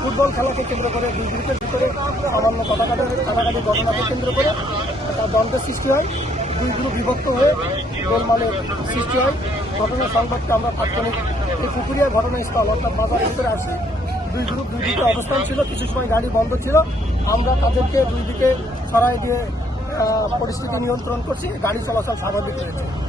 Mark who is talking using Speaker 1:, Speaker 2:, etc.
Speaker 1: Football খেলাকে কেন্দ্র করে, দুই গ্রুপের ভিতরে সামান্য কথাকাটি কাটাকাটি ঘটনাকে কেন্দ্র করে একটা দ্বন্দ্বের সৃষ্টি হয়। দুই গ্রুপ বিভক্ত হয়ে গোলমালের সৃষ্টি হয়। ঘটনার সংবাদটা আমরা তাৎক্ষণিক এই পুকুরিয়া ঘটনাস্থল অর্থাৎ বাজারের ভিতরে আসি। দুই গ্রুপ দুই দিকে অবস্থান ছিল, কিছু সময় গাড়ি বন্ধ ছিল। আমরা তাদেরকে দুই দিকে সরাই দিয়ে পরিস্থিতি নিয়ন্ত্রণ করছি। গাড়ি চলাচল স্বাভাবিক হয়েছে